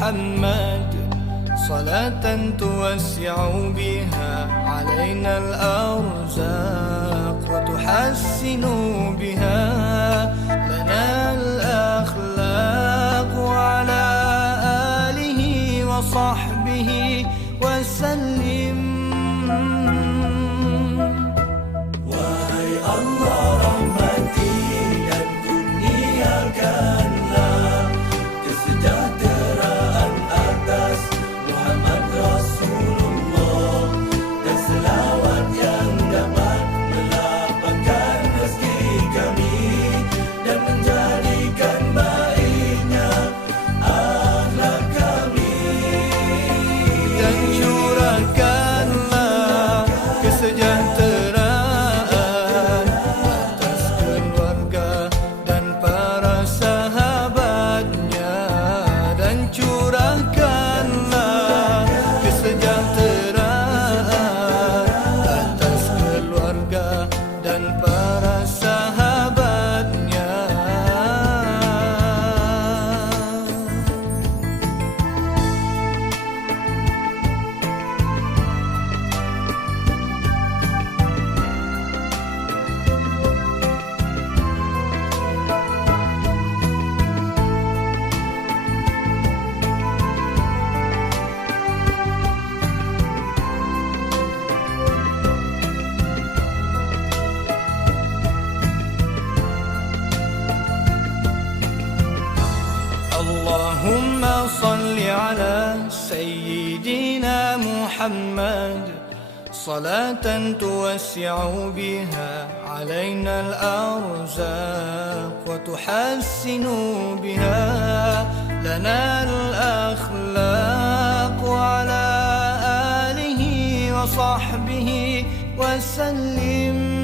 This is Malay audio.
محمد صلاة توسع بها علينا الأرزاق وتحسن بها لنا الأخلاق وعلى آله وصحبه وسلم. Wahai Allah, rahmati dan kurniakanlah kesejahteraan atas Muhammad Rasulullah dan selawat yang dapat melapangkan rezeki kami dan menjadikan baiknya akhlak kami. Dan curahkanlah kesejahteraan atas keluarga dan para sahabatnya. Dan curahkanlah kesejahteraan atas keluarga dan para sahabatnya. Allahumma salli ala Sayyidina Muhammad salatan tuwassi'u biha alayna al-arzaq wa tuhassinu biha lana al-akhlaq wa ala alihi wa sahbihi wa sallim.